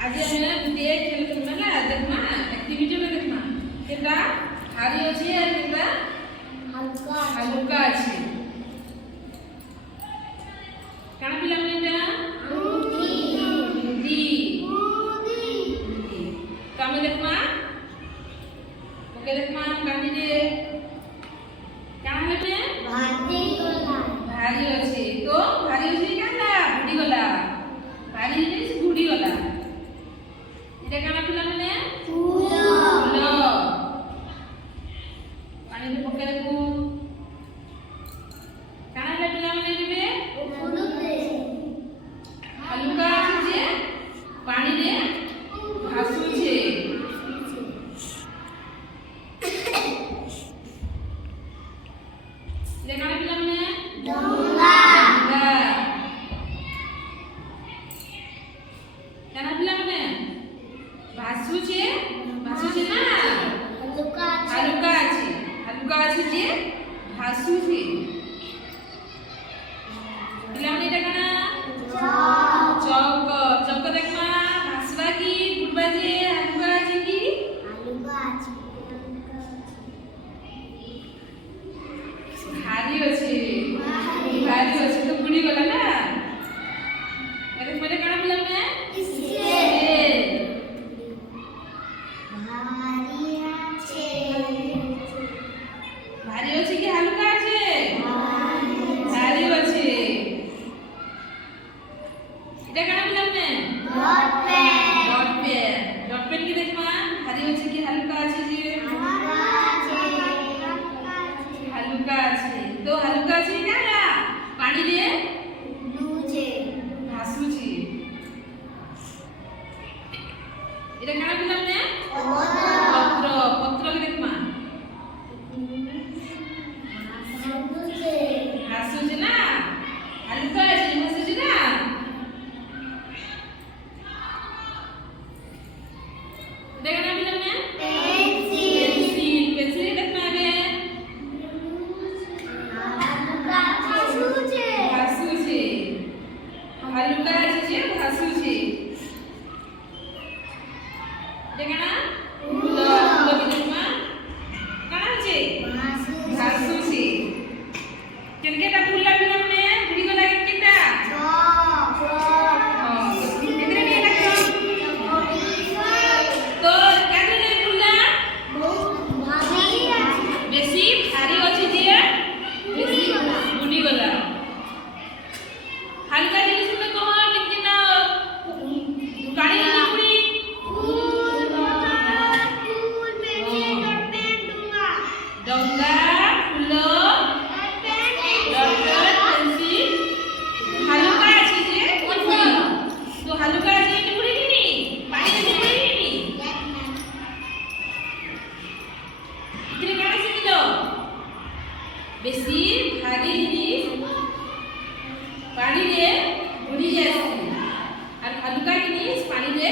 आज हमें गोटे खेल खेलना देखना एक्टिविटी में देखना केटा भारी अछि और केटा हल्का अछि काना पिला माने मुदी कामे देखना ओके देखना कानी रे काना हेते भारी अछि तो भारी अछि काना बुडी गला भारी नै बुडी गला इटा काना पिला माने फूल पानी रे पके को काना रे पिला माने नेबे हल्का अछि पानी रे भासु छे इटा काना पिला माने डोंगा काना पिला माने भासु छे ना हल्का अछि जे भासु छे पिला माने इटा काना चौक देखमा भासवा की बुडबा जे हल्का अछि की भारी अछि तो बुडी गला ना अरे मेरे काना पिला माने भारी अछि कि हल्का अछि भारी अछि इटा काना पिला माने डॉट पेन की देखमा भारी अछि कि हल्का अछि जे हल्का अछि तो हल्का अछि काना पानी रे भासु छी इटा काना पिला माने पत्र के देखमा भासु छी ना हल्का अछि भासु छी ना इटा काना पिला माने पेंसिल देखमा आगे भासु छी हल्का अछि जे भासु छी इटा काना फूल के देखमा काना अछि भासु छी केनकेटा फूल पिला माने बुडी गला केनकेटा केतरे के लागो तो काने रे फूला बेसी भारी अछि जे बेसी बुडी गला हल्का जिनिस में कहो केनकेटा गाड़ी नहीं पुड़ी डोंगा फूल तो हल्का अछि कि बुडी नी पानी में बुडी नी इतने काना सिखलो बेसी भारी जिनिस पानी रे बुडी जाय और हल्का जिनिस पानी रे